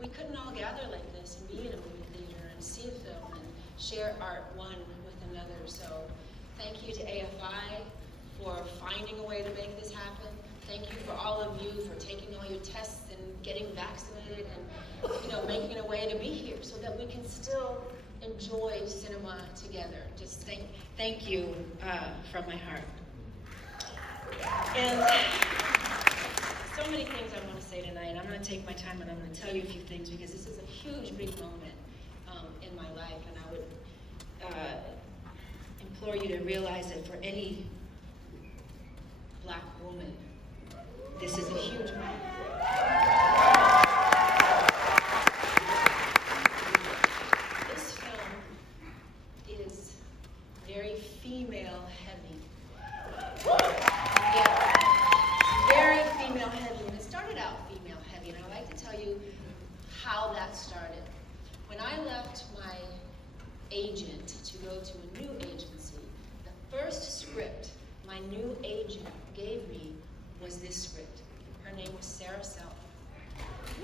we couldn't all gather like this and be in a movie theater and see a film and share art one with another. So thank you to AFI for finding a way to make this happen. Thank you for all of you for taking all your tests and getting vaccinated and making a way to be here so that we can still enjoy cinema together. Just thank you from my heart. And so many things I want to say tonight. I'm going to take my time and I'm going to tell you a few things because this is a huge, big moment in my life, and I would implore you to realize that for any Black woman, this is a huge moment. This film is very female heavy. Yeah, very female heavy. And it started out female heavy, and I'd like to tell you how that started. When I left my agent to go to a new agency, the first script my new agent gave me was this script. Her name was Sarah Self.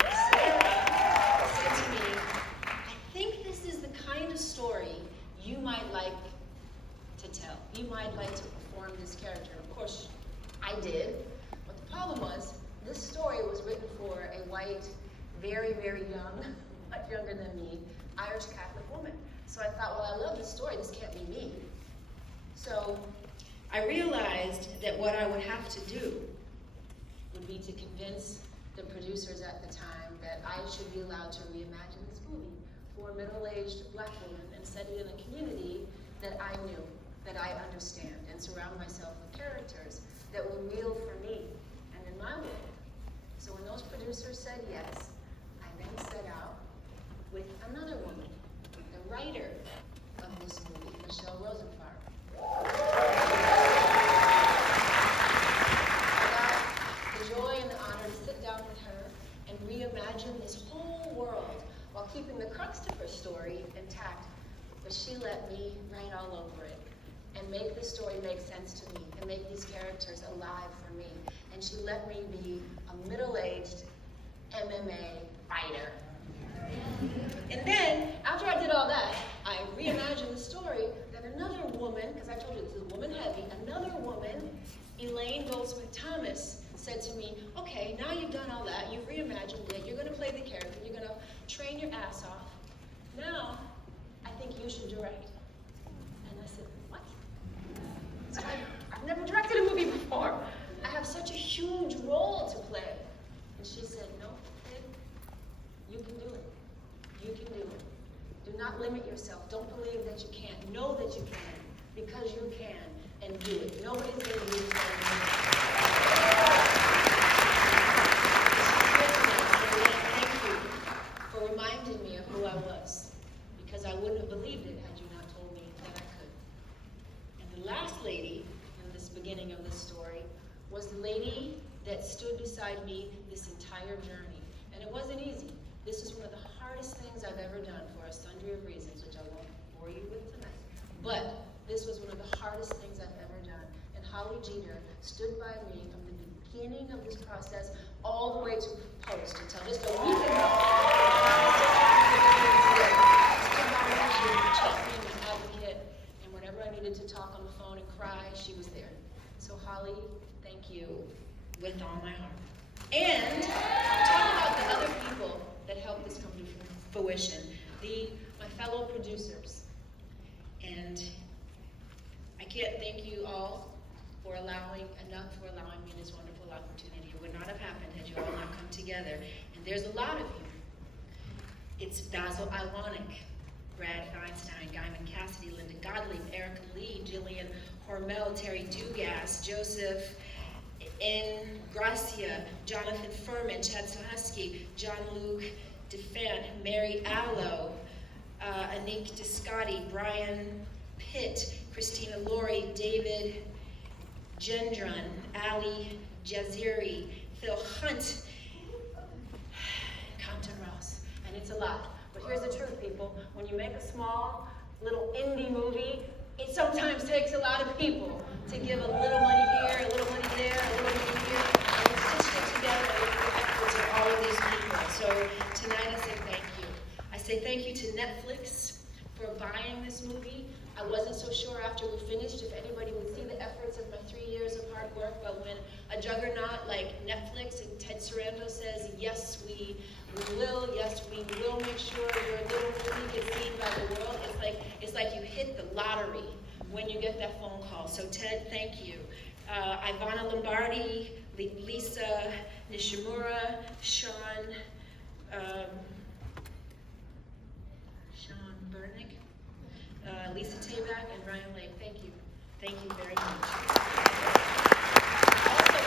Sarah said to me, I think this is the kind of story you might like to tell. You might like to perform this character. Of course, I did. But the problem was, this story was written for a white, very, very young, much younger than me, Irish Catholic woman. So I thought, well, I love this story. This can't be me. So I realized that what I would have to do would be to convince the producers at the time that I should be allowed to reimagine this movie for a middle-aged Black woman and set it in a community that I knew, that I understand, and surround myself with characters that were real for me and in my world. So when those producers said yes, I then set out with another woman, the writer of this movie, Michelle Rosenfarb. Joy and the honor to sit down with her and reimagine this whole world while keeping the crux of her story intact. But she let me write all over it and make the story make sense to me and make these characters alive for me. And she let me be a middle-aged MMA fighter. And then, after I did all that, I reimagined the story that another woman, because I told you this is woman heavy, another woman, Elaine Goldsmith Thomas, said to me, okay, now you've done all that, you've reimagined it, you're going to play the character, you're going to train your ass off. Now, I think you should direct. And I said, what? So I've never directed a movie before. I have such a huge role to play. And she said, no, kid, you can do it. You can do it. Do not limit yourself. Don't believe that you can't. Know that you can, because you can, and do it. Nobody's going to do it for you. Thank you for reminding me of who I was, because I wouldn't have believed it had you not told me that I could. And the last lady in this beginning of this story was the lady that stood beside me this entire journey. And it wasn't easy. This is one of the hardest things I've ever done for a sundry of reasons, which I won't bore you with tonight. But this was one of the hardest things I've ever done. And Holly Jeter stood by me from the beginning of this process all the way to post until just a week ago. Stood by me, she was a champion, an advocate, and whenever I needed to talk on the phone and cry, she was there. So Holly, thank you with all my heart. And talk about the other people that helped this come to fruition, my fellow producers. And I can't thank you all for allowing me this wonderful opportunity. It would not have happened had you all not come together. And there's a lot of you. It's Basil Iwanek, Brad Feinstein, Guyman Cassidy, Linda Gottlieb, Erica Lee, Jillian Hormel, Terry Dugas, Joseph N. Gracia, Jonathan Furman, Chad Sahusky, John Luke DeFan, Mary Allo, Anik Descati, Brian Pitt, Christina Laurie, David Gendron, Ali Jaziri, Phil Hunt, Compton Ross. And it's a lot. But here's the truth, people. When you make a small, little indie movie, it sometimes takes a lot of people to give a little money here, a little money there, a little money here, and stitch it together with the efforts of all of these people. So tonight I say say thank you to Netflix for buying this movie. I wasn't so sure after we finished if anybody would see the efforts of my 3 years of hard work, but when a juggernaut like Netflix and Ted Sarandos says, yes, we will make sure your little movie gets seen by the world, it's like you hit the lottery when you get that phone call. So Ted, thank you. Ivana Lombardi, Lisa Nishimura, Sean Bernick, Lisa Tabak, and Ryan Lake. Thank you. Thank you very much. Also,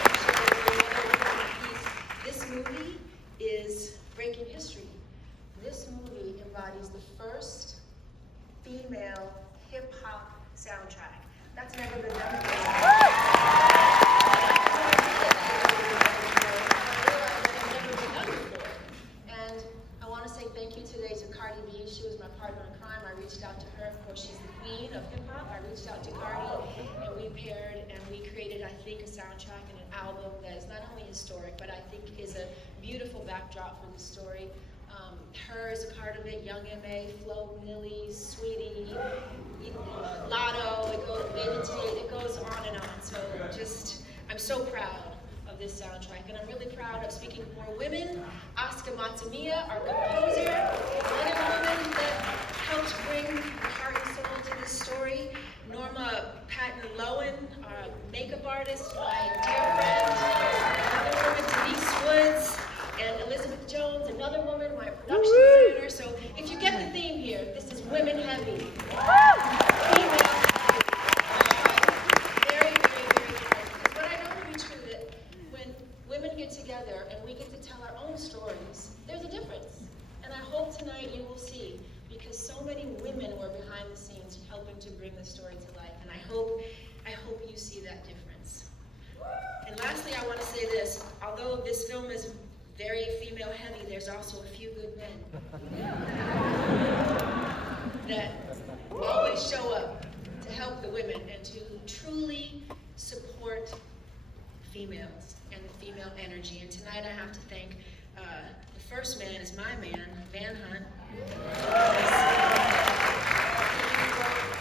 this movie is breaking history. This movie embodies the first female hip-hop soundtrack. That's never been done before. And I want to say thank you today to Cardi B. She was my partner in crime. I reached out to her. Of course, she's the queen of hip-hop. I reached out to Cardi, and we paired, and we created, I think, a soundtrack and an album that is not only historic, but I think is a beautiful backdrop for the story. Her is a part of it, Young M.A., Flo, Millie, Sweetie, Lotto, Baby Tate, it goes on and on. So I'm so proud of this soundtrack, and I'm really proud of speaking of more women. Oscar Matsumiya, our composer, one of the women that helped bring heart and soul to this story. Norma Patton-Lowen, our makeup artist, my dear friend. Another woman, Denise Woods, and Elizabeth Jones, another woman, my production designer. So if you get the theme here, this is women heavy. Female heavy. Very, very, very hard. But I know to be true that when women get together and we get to tell our own stories, there's a difference. And I hope tonight you will see, because so many women were behind the scenes helping to bring the story to life. And I hope you see that difference. And lastly, I want to say this. Although this film is very female heavy, there's also a few good men that always show up to help the women and to truly support females and the female energy. And tonight I have to thank the first man is my man, Van Hunt.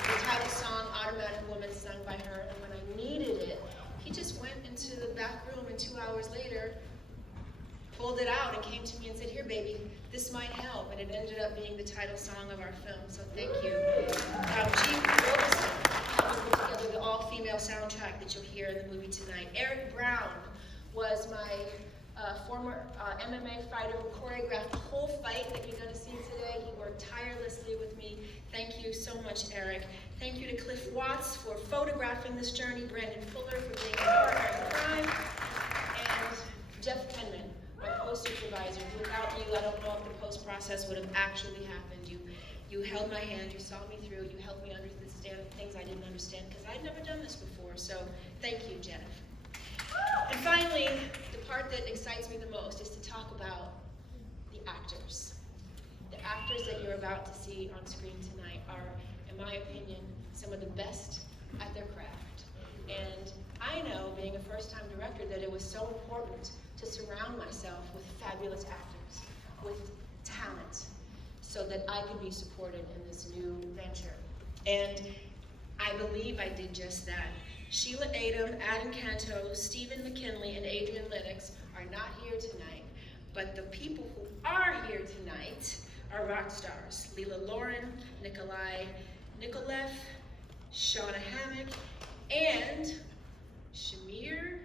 The title song, Automatic Woman, sung by her, and when I needed it, he just went into the back room, and 2 hours later, pulled it out and came to me and said, here, baby, this might help. And it ended up being the title song of our film, so thank you. Chief Wilson helped put together the all-female soundtrack that you'll hear in the movie tonight. Eric Brown was my former MMA fighter who choreographed the whole fight that you're going to see today. He worked tirelessly with me. Thank you so much, Eric. Thank you to Cliff Watts for photographing this journey, Brandon Fuller for being a partner in crime, and Jeff Penman, my post supervisor. Without you, I don't know if the post process would have actually happened. You held my hand, you saw me through, you helped me understand things I didn't understand because I'd never done this before. So thank you, Jeff. And finally, the part that excites me the most is to talk about the actors. The actors that you're about to see on screen tonight are, in my opinion, some of the best at their craft. And I know, being a first-time director, that it was so important to surround myself with fabulous actors, with talent, so that I could be supported in this new venture. And I believe I did just that. Sheila Adam, Adam Canto, Stephen McKinley, and Adrian Lennox are not here tonight, but the people who are here tonight are rock stars. Leela Lauren, Nikolai Nikolev, Shauna Hammock, and Shamir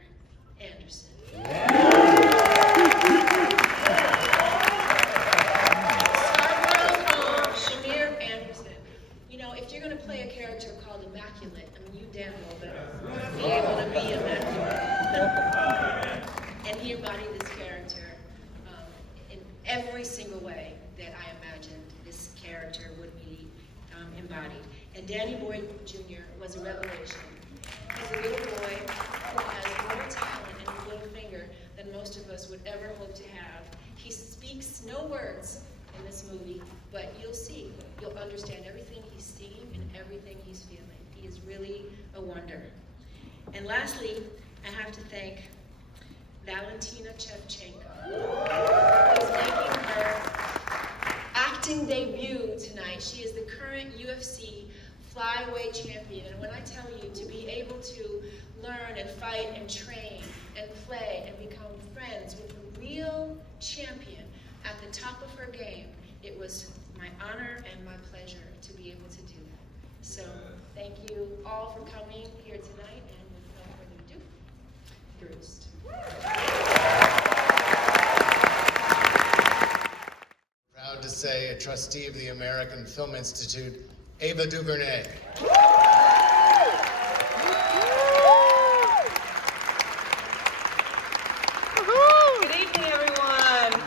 Anderson. Scarborough home, Shamir Anderson. You know, if you're going to play a character called Immaculate, I mean, you damn well better be able to be immaculate. And he embodied this character in every single way that I imagined this character would be embodied. And Danny Boyd Jr. was a revelation. He's a little boy who has more talent in his little finger than most of us would ever hope to have. He speaks no words in this movie, but you'll see. You'll understand everything he's seeing and everything he's feeling. He is really a wonder. And lastly, I have to thank Valentina Shevchenko. I was thanking her acting debut tonight. She is the current UFC flyweight champion. And when I tell you to be able to learn and fight and train and play and become friends with a real champion at the top of her game, it was my honor and my pleasure to be able to do that. So thank you all for coming here tonight, and with no further ado, Bruised. Proud to say a trustee of the American Film Institute, Ava DuVernay. Good evening, everyone.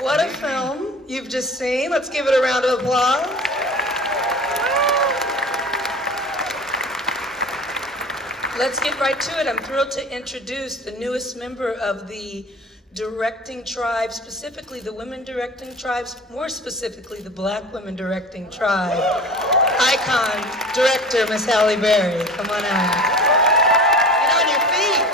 What a film you've just seen. Let's give it a round of applause. Let's get right to it. I'm thrilled to introduce the newest member of the directing tribe, specifically the women directing tribes, more specifically the Black women directing tribe. Icon director, Miss Halle Berry. Come on out. Get on your feet.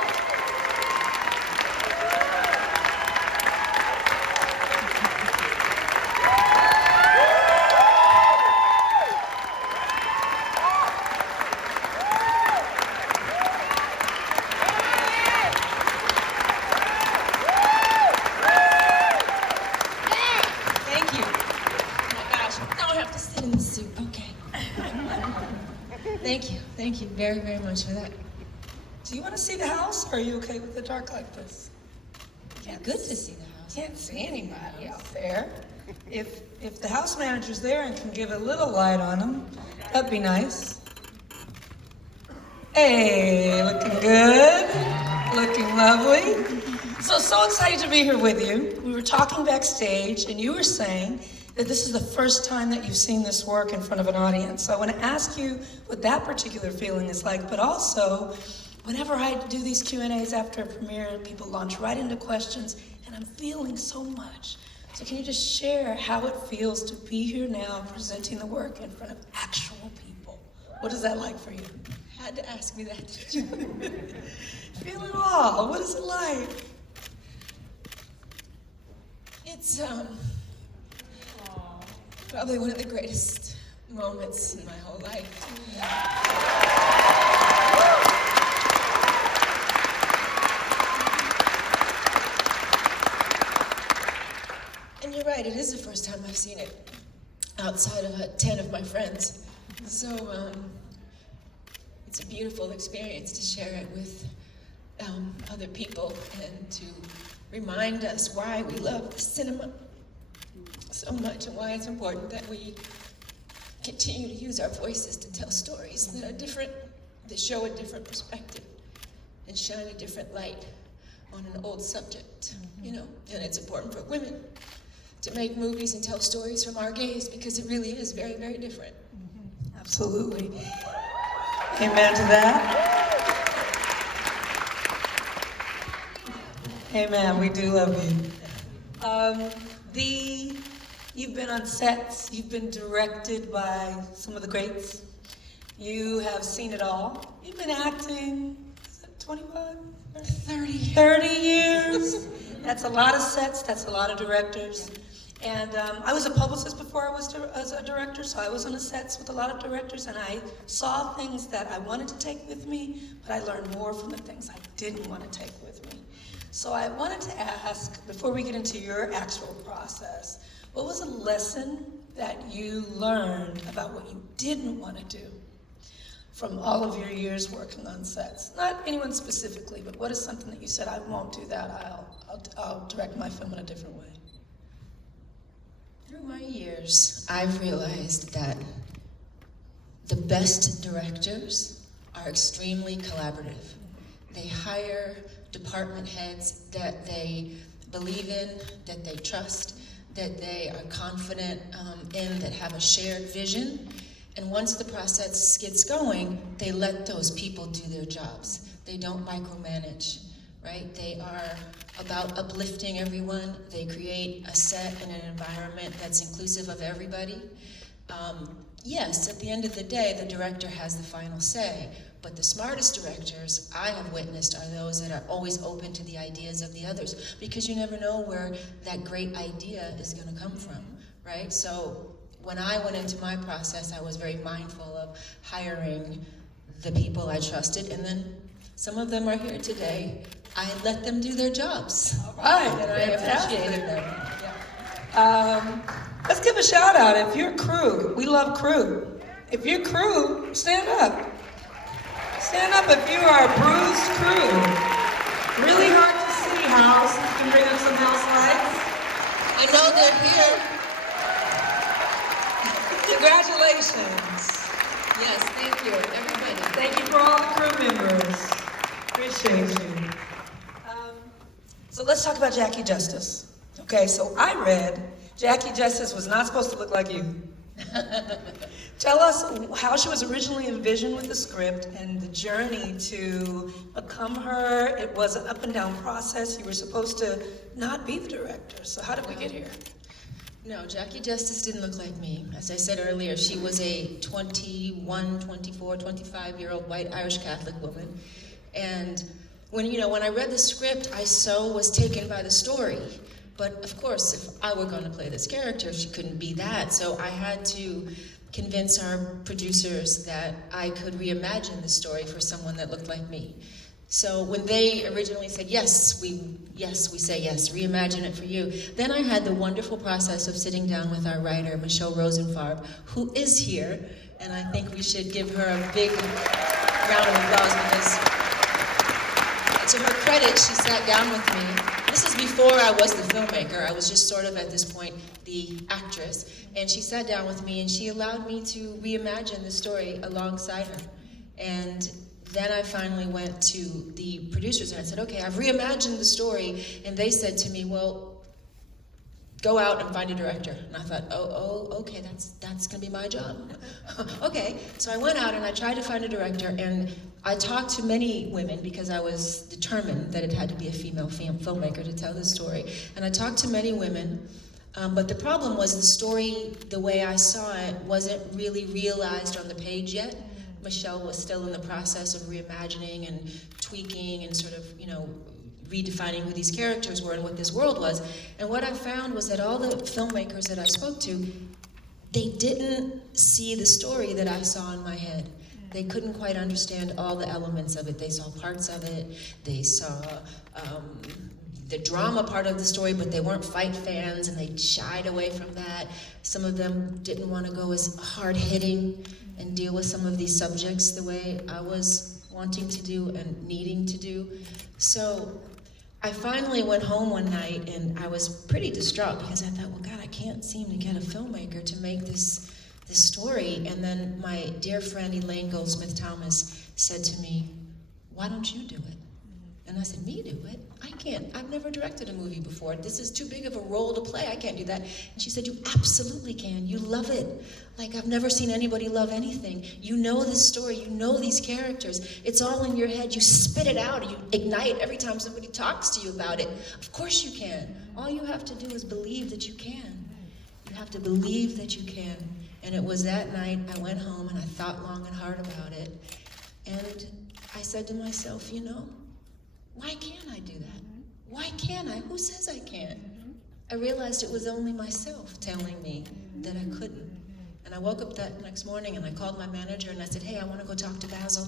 Thank you. Oh my gosh, now I have to sit in the suit. Okay. Thank you very, very much for that. Do you want to see the house, or are you okay with the dark like this? Yeah, good to see the house. Can't see anybody out there. If the house manager's there and can give a little light on them, that'd be nice. Hey, looking good, looking lovely. So excited to be here with you. We were talking backstage, and you were saying that this is the first time that you've seen this work in front of an audience. So I want to ask you what that particular feeling is like, but also, whenever I do these Q&As after a premiere, people launch right into questions, and I'm feeling so much. So can you just share how it feels to be here now presenting the work in front of actual people? What is that like for you? Had to ask me that, did you? Feel it all. What is it like? It's probably one of the greatest moments in my whole life. And you're right, it is the first time I've seen it outside of 10 of my friends. So it's a beautiful experience to share it with other people and to remind us why we love cinema so much and why it's important that we continue to use our voices to tell stories that are different, that show a different perspective and shine a different light on an old subject, you know. And it's important for women to make movies and tell stories from our gaze because it really is very, very different. Absolutely. Amen to that. Amen, we do love you. You've been on sets, you've been directed by some of the greats. You have seen it all. You've been acting, is it 25? 30 years. That's a lot of sets, that's a lot of directors. And I was a publicist before I was a director, so I was on the sets with a lot of directors, and I saw things that I wanted to take with me, but I learned more from the things I didn't want to take with me. So I wanted to ask, before we get into your actual process, what was a lesson that you learned about what you didn't want to do from all of your years working on sets? Not anyone specifically, but what is something that you said, I won't do that, I'll direct my film in a different way? Through my years, I've realized that the best directors are extremely collaborative. They hire department heads that they believe in, that they trust, that they are confident in, that have a shared vision. And once the process gets going, they let those people do their jobs. They don't micromanage, right? They are about uplifting everyone. They create a set and an environment that's inclusive of everybody. Yes, at the end of the day, the director has the final say, but the smartest directors I have witnessed are those that are always open to the ideas of the others, because you never know where that great idea is going to come from, right? So when I went into my process, I was very mindful of hiring the people I trusted, and then some of them are here today. I let them do their jobs. All right, And I appreciated them. Let's give a shout out. If you're crew, we love crew. If you're crew, stand up. Stand up if you are a Bruised crew. Really hard to see, House. You can bring up some house lights. I know they're here. Congratulations. Yes, thank you, everybody. Thank you for all the crew members. Appreciate you. So let's talk about Jackie Justice. Okay, so I read Jackie Justice was not supposed to look like you. Tell us how she was originally envisioned with the script and the journey to become her. It was an up and down process. You were supposed to not be the director. So how did we get here? No, Jackie Justice didn't look like me. As I said earlier, she was a 21, 24, 25-year-old white Irish Catholic woman. And when I read the script, I so was taken by the story. But of course, if I were going to play this character, she couldn't be that. So I had to convince our producers that I could reimagine the story for someone that looked like me. So when they originally said, yes, we say yes, reimagine it for you, then I had the wonderful process of sitting down with our writer, Michelle Rosenfarb, who is here, and I think we should give her a big round of applause because, to her credit, she sat down with me. This is before I was the filmmaker. I was just sort of at this point the actress, and she sat down with me and she allowed me to reimagine the story alongside her. And then I finally went to the producers and I said, okay, I've reimagined the story, and they said to me, well, go out and find a director. And I thought, okay, that's gonna be my job. Okay, so I went out and I tried to find a director, and I talked to many women because I was determined that it had to be a female filmmaker to tell the story. And I talked to many women, but the problem was the story, the way I saw it, wasn't really realized on the page yet. Michelle was still in the process of reimagining and tweaking and sort of, redefining who these characters were and what this world was. And what I found was that all the filmmakers that I spoke to, they didn't see the story that I saw in my head. They couldn't quite understand all the elements of it. They saw parts of it. They saw the drama part of the story, but they weren't fight fans, and they shied away from that. Some of them didn't want to go as hard-hitting and deal with some of these subjects the way I was wanting to do and needing to do. So I finally went home one night and I was pretty distraught because I thought, well, God, I can't seem to get a filmmaker to make this story. And then my dear friend Elaine Goldsmith Thomas said to me, why don't you do it? And I said, me do it? I can't. I've never directed a movie before. This is too big of a role to play. I can't do that. And she said, you absolutely can. You love it. Like, I've never seen anybody love anything. You know this story. You know these characters. It's all in your head. You spit it out. You ignite every time somebody talks to you about it. Of course you can. All you have to do is believe that you can. You have to believe that you can. And it was that night I went home and I thought long and hard about it. And I said to myself, why can't I do that? Why can't I? Who says I can't? I realized it was only myself telling me that I couldn't. And I woke up that next morning and I called my manager and I said, hey, I want to go talk to Basil.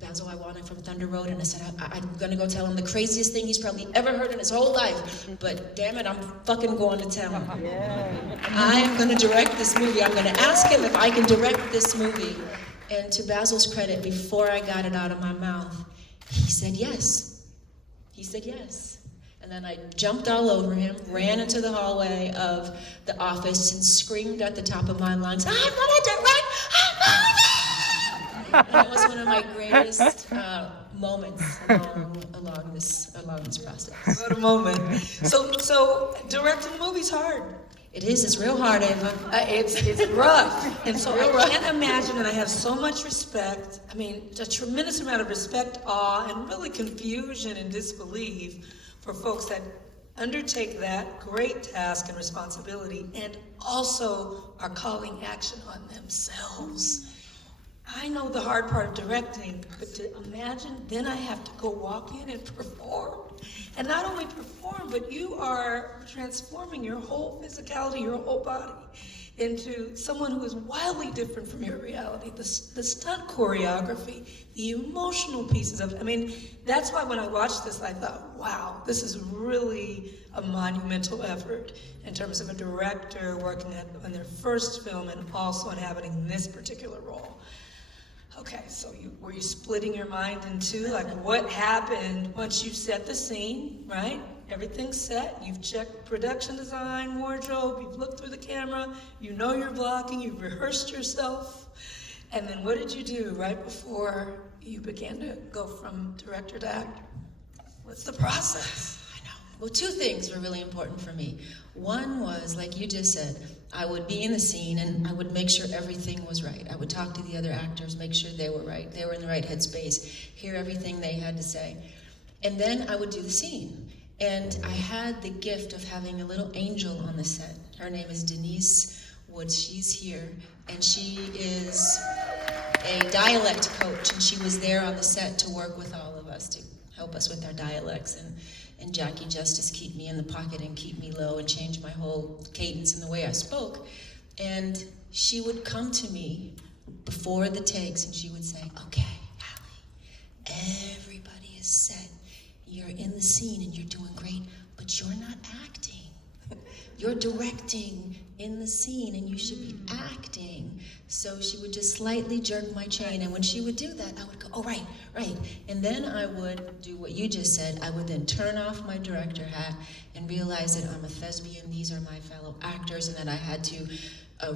Basil I wanted from Thunder Road, and I said, I'm gonna go tell him the craziest thing he's probably ever heard in his whole life, but damn it, I'm fucking going to tell him. I'm gonna direct this movie. I'm gonna ask him if I can direct this movie. And to Basil's credit, before I got it out of my mouth, he said yes. He said yes. And then I jumped all over him, ran into the hallway of the office and screamed at the top of my lungs, I'm gonna direct a movie! And that was one of my greatest moments along this process. What a moment. So directing movies hard. It is, it's real hard, Ava. It's rough. And so I can't imagine, and I have so much respect, a tremendous amount of respect, awe, and really confusion and disbelief for folks that undertake that great task and responsibility and also are calling action on themselves. I know the hard part of directing, but to imagine then I have to go walk in and perform. And not only perform, but you are transforming your whole physicality, your whole body into someone who is wildly different from your reality. The stunt choreography, the emotional pieces of it. I mean, that's why when I watched this, I thought, wow, this is really a monumental effort in terms of a director working on their first film and also inhabiting this particular role. Okay, so were you splitting your mind in two? Like, what happened once you set the scene, right? Everything's set, you've checked production design, wardrobe, you've looked through the camera, you know you're blocking, you've rehearsed yourself, and then what did you do right before you began to go from director to actor? What's the process? I know. Well, two things were really important for me. One was, like you just said, I would be in the scene and I would make sure everything was right. I would talk to the other actors, make sure they were right, they were in the right headspace, hear everything they had to say. And then I would do the scene. And I had the gift of having a little angel on the set. Her name is Denise Woods. She's here, and she is a dialect coach, and she was there on the set to work with all of us, to help us with our dialects. And Jackie Justice keep me in the pocket and keep me low and change my whole cadence and the way I spoke. And she would come to me before the takes, and she would say, okay, Halle, everybody is set. You're in the scene and you're doing great, but you're not acting. You're directing in the scene and you should be acting. So she would just slightly jerk my chain, and when she would do that, I would go, oh, right. And then I would do what you just said. I would then turn off my director hat and realize that I'm a thespian, these are my fellow actors, and that I had to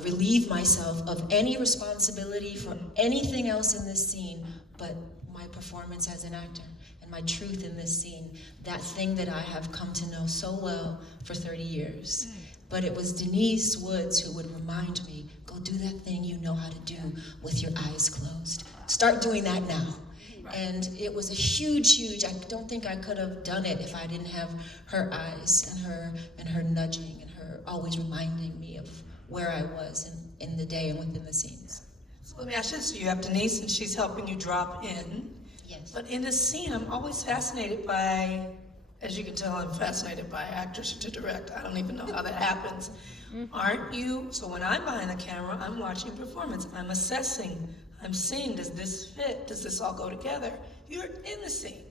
relieve myself of any responsibility for anything else in this scene but my performance as an actor. My truth in this scene, that thing that I have come to know so well for 30 years. But it was Denise Woods who would remind me, go do that thing you know how to do with your eyes closed. Start doing that now. And it was a huge, I don't think I could have done it if I didn't have her eyes and her nudging and her always reminding me of where I was in the day and within the scenes. So let me ask you this, so you have Denise and she's helping you drop in. Yes. But in this scene, I'm always fascinated by, as you can tell, I'm fascinated by actors to direct. I don't even know how that happens. Aren't you? So when I'm behind the camera, I'm watching performance. I'm assessing. I'm seeing, does this fit? Does this all go together? You're in the scene.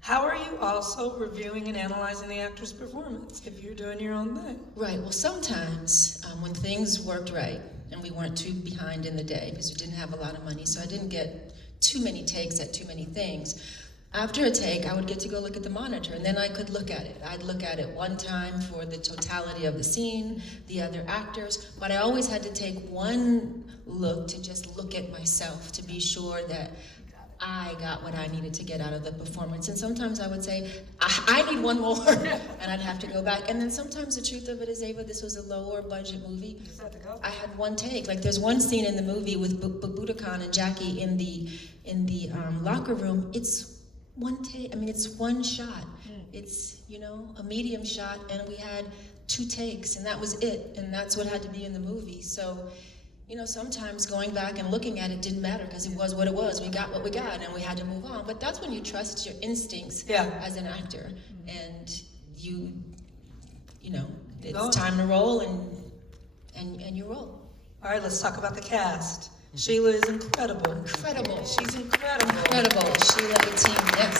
How are you also reviewing and analyzing the actor's performance if you're doing your own thing? Right. Well, sometimes when things worked right and we weren't too behind in the day because we didn't have a lot of money, so I didn't get too many takes at too many things. After a take, I would get to go look at the monitor, and then I could look at it. I'd look at it one time for the totality of the scene, the other actors, but I always had to take one look to just look at myself to be sure that I got what I needed to get out of the performance. And sometimes I would say, I need one more, and I'd have to go back. And then sometimes the truth of it is, Ava, this was a lower budget movie. I had one take. Like, there's one scene in the movie with Budokan and Jackie in the locker room. It's one take. I mean, it's one shot. It's, a medium shot, and we had 2 takes, and that was it. And that's what had to be in the movie. So, sometimes going back and looking at it didn't matter because it was what it was. We got what we got, and we had to move on. But that's when you trust your instincts as an actor, and it's time to roll, and you roll. All right, let's talk about the cast. Sheila is incredible. Incredible. She's incredible. Incredible. Sheila, the team, yes.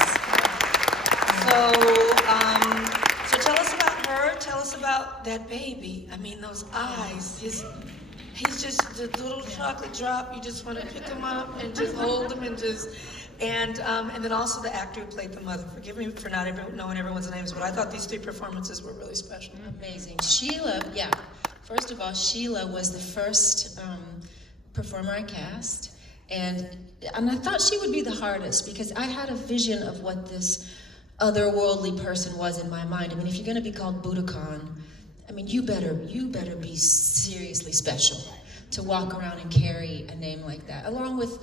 So tell us about her. Tell us about that baby. I mean, those eyes. He's just the little chocolate drop. You just want to pick him up and just hold him and then also the actor who played the mother. Forgive me for not knowing everyone's names, but I thought these 3 performances were really special. Amazing. Sheila, first of all, Sheila was the first performer I cast, and I thought she would be the hardest because I had a vision of what this otherworldly person was in my mind. I mean, if you're going to be called Budokan, I mean, you better be seriously special to walk around and carry a name like that, along with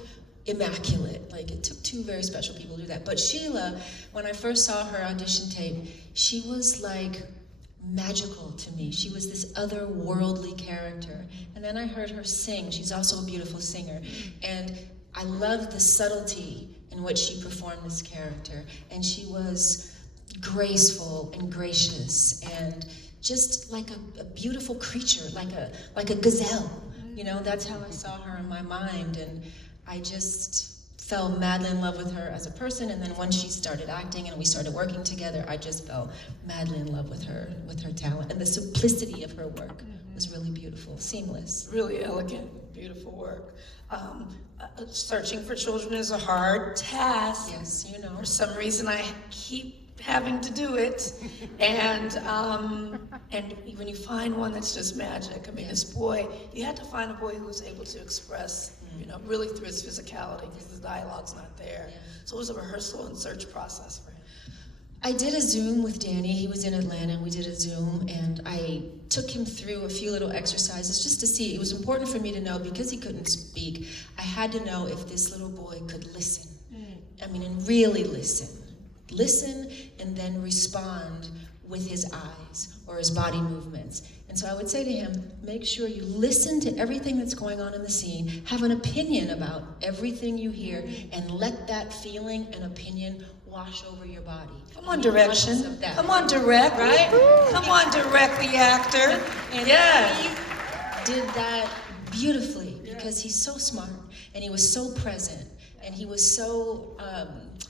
immaculate. Like, it took 2 very special people to do that. But Sheila, when I first saw her audition tape, she was like magical to me. She was this otherworldly character. And then I heard her sing. She's also a beautiful singer. And I loved the subtlety in which she performed this character. And she was graceful and gracious and just like a beautiful creature, like a gazelle. You know, that's how I saw her in my mind. And I just fell madly in love with her as a person, and then once she started acting and we started working together, I just fell madly in love with her talent. And the simplicity of her work was really beautiful, seamless. Really elegant, beautiful work. Searching for children is a hard task. Yes, you know. For some reason, I keep having to do it, and when you find one that's just magic. I mean, this boy, you had to find a boy who was able to express, you know, really through his physicality, because the dialogue's not there. Yeah. So it was a rehearsal and search process for him. I did a Zoom with Danny. He was in Atlanta, and we did a Zoom, and I took him through a few little exercises just to see. It was important for me to know, because he couldn't speak, I had to know if this little boy could listen. I mean, and really listen. Listen and then respond with his eyes or his body movements. And so I would say to him, make sure you listen to everything that's going on in the scene, have an opinion about everything you hear, and let that feeling and opinion wash over your body. Come on, direction. Come on, direct. Right? Come on, direct the actor. And Yes. he did that beautifully, because he's so smart, and he was so present, and he was so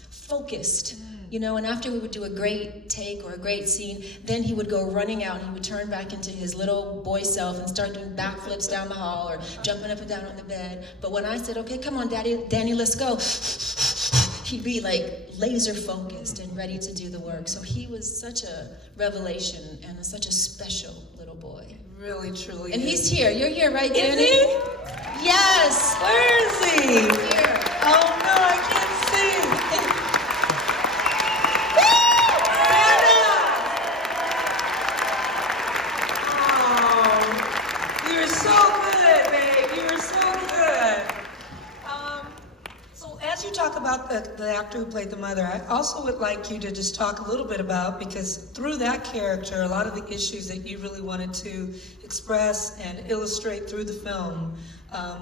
focused. You know, and after we would do a great take or a great scene, then he would go running out, and he would turn back into his little boy self and start doing backflips down the hall or jumping up and down on the bed. But when I said, okay, come on, Danny, let's go, he'd be like laser focused and ready to do the work. So he was such a revelation and such a special little boy. Really, truly. And is. he's here. You're here, right, Is Danny? he? Yes. Where is he? Here. Oh no, I can't see. Oh, you were so good, babe. You were so good. So as you talk about the actor who played the mother, I also would like you to just talk a little bit about, because through that character, a lot of the issues that you really wanted to express and illustrate through the film,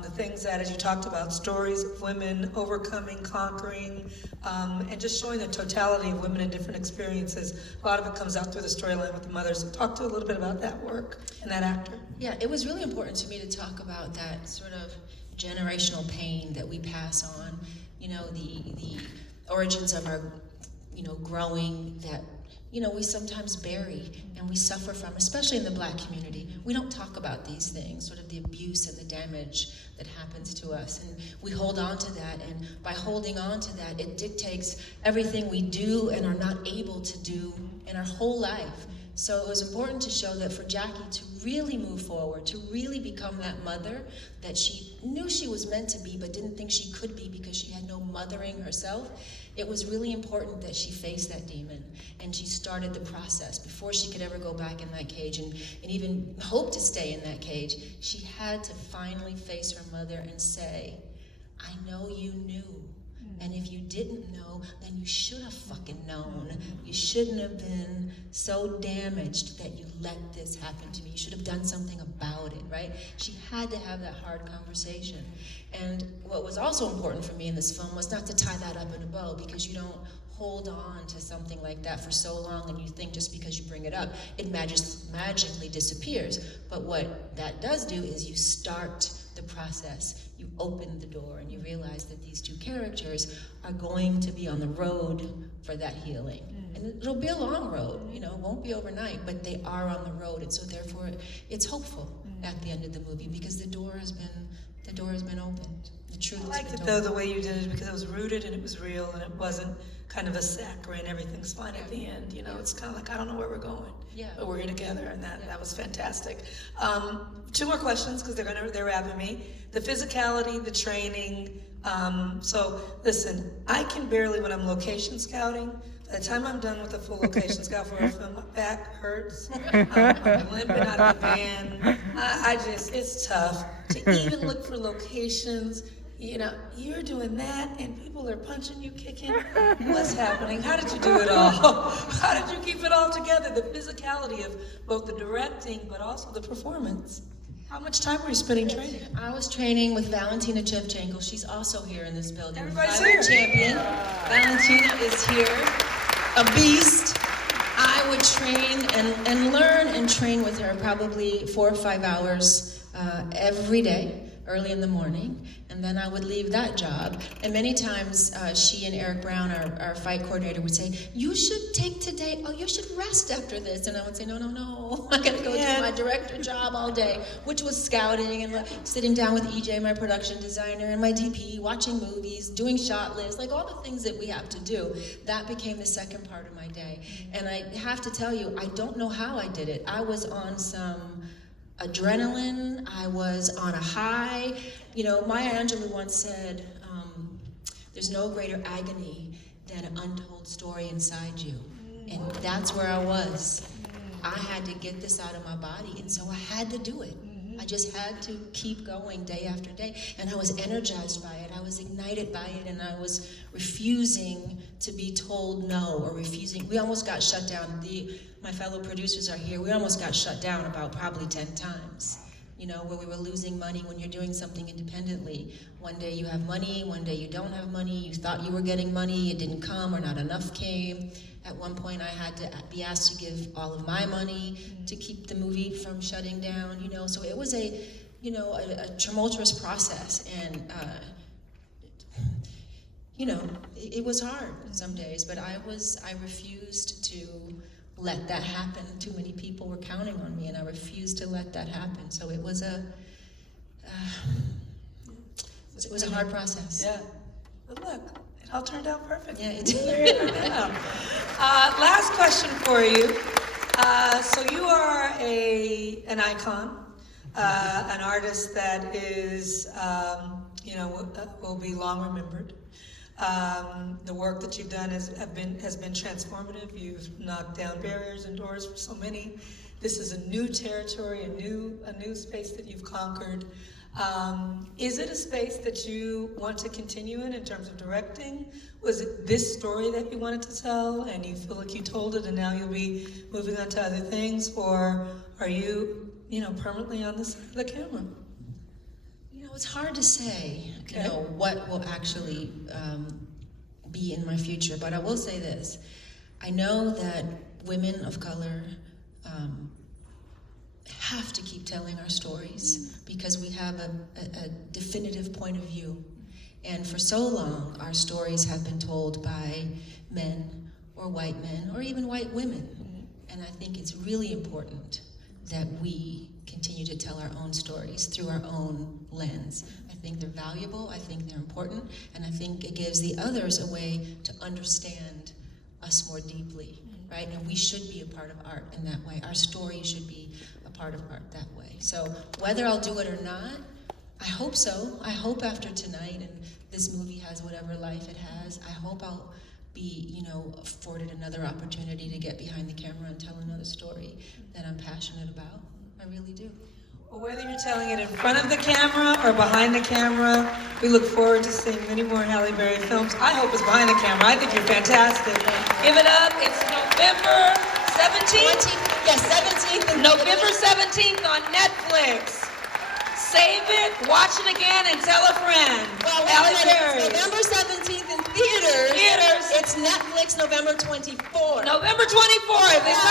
the things that, as you talked about, stories of women overcoming, conquering, and just showing the totality of women in different experiences. A lot of it comes out through the storyline with the mother. So talk to a little bit about that work and that actor. Yeah, it was really important to me to talk about that sort of generational pain that we pass on. You know, the origins of our, you know, growing that, you know, we sometimes bury and we suffer from, especially in the Black community. We don't talk about these things, sort of the abuse and the damage that happens to us. And we hold on to that, and by holding on to that, it dictates everything we do and are not able to do in our whole life. So it was important to show that for Jackie to really move forward, to really become that mother that she knew she was meant to be, but didn't think she could be because she had no mothering herself. It was really important that she faced that demon, and she started the process before she could ever go back in that cage and even hope to stay in that cage. She had to finally face her mother and say, I know you knew. And if you didn't know, then you should have fucking known. You shouldn't have been so damaged that you let this happen to me. You should have done something about it, right? She had to have that hard conversation. And what was also important for me in this film was not to tie that up in a bow, because you don't hold on to something like that for so long and you think just because you bring it up, it magically disappears. But what that does do is you start the process. You open the door and you realize that these two characters are going to be on the road for that healing. And it'll be a long road, you know, it won't be overnight, but they are on the road. And so therefore it's hopeful at the end of the movie, because the door has been opened. The truth I liked it though, the way you did it, because it was rooted and it was real, and it wasn't kind of a saccharine, everything's fine at the end. You know, it's kind of like, I don't know where we're going, but we're here together, and that was fantastic. 2 more questions, because they're wrapping me. The physicality, the training. So listen, I can barely, when I'm location scouting, by the time I'm done with a full location scout for a film, my back hurts. I'm limping out of the van. It's tough to even look for locations. You know, you're doing that and people are punching you, kicking. What's happening? How did you do it all? How did you keep it all together? The physicality of both the directing but also the performance. How much time were you spending training? I was training with Valentina Shevchenko. She's also here in this building. Everybody's Five-time here. champion. Valentina is here, a beast. I would train and learn and train with her probably 4 or 5 hours every day, early in the morning. And then I would leave that job. And many times she and Eric Brown, our fight coordinator, would say, you should take today, you should rest after this. And I would say, no, I gotta go do my director job all day, which was scouting and sitting down with EJ, my production designer, and my DP, watching movies, doing shot lists, like all the things that we have to do. That became the second part of my day. And I have to tell you, I don't know how I did it. I was on some adrenaline, I was on a high. You know, Maya Angelou once said, there's no greater agony than an untold story inside you. And that's where I was. I had to get this out of my body, and so I had to do it. I just had to keep going day after day, and I was energized by it, I was ignited by it, and I was refusing to be told no, or refusing. We almost got shut down. My fellow producers are here. We almost got shut down about probably 10 times. You know, where we were losing money when you're doing something independently. One day you have money, one day you don't have money. You thought you were getting money, it didn't come, or not enough came. At one point I had to be asked to give all of my money to keep the movie from shutting down, you know. So it was a tumultuous process, and you know, it was hard some days, but I refused to let that happen. Too many people were counting on me, and I refused to let that happen. So it was a hard process. Yeah. But look, it all turned out perfect. Yeah, it did. There you go. Last question for you. So you are an icon, an artist that is, will be long remembered. The work that you've done has been transformative. You've knocked down barriers and doors for so many. This is a new territory, a new space that you've conquered. Is it a space that you want to continue in terms of directing? Was it this story that you wanted to tell, and you feel like you told it, and now you'll be moving on to other things, or are you, permanently on the side of the camera? It's hard to say, what will actually be in my future, but I will say this. I know that women of color have to keep telling our stories because we have a definitive point of view. And for so long, our stories have been told by men, or even white women. And I think it's really important that we continue to tell our own stories through our own lens. I think they're valuable, I think they're important, and I think it gives the others a way to understand us more deeply, right? And we should be a part of art in that way. Our story should be a part of art that way. So whether I'll do it or not, I hope so. I hope after tonight and this movie has whatever life it has, I hope I'll be, afforded another opportunity to get behind the camera and tell another story that I'm passionate about. I really do. Well, whether you're telling it in front of the camera or behind the camera, we look forward to seeing many more Halle Berry films. I hope it's behind the camera. I think you're fantastic. Give it up. It's November 17th. Yes, 17th. November 17th on Netflix. Save it, watch it again, and tell a friend. Well, Halle Berry. It's November 17th in theaters. It's Netflix November 24th. November 24th. It's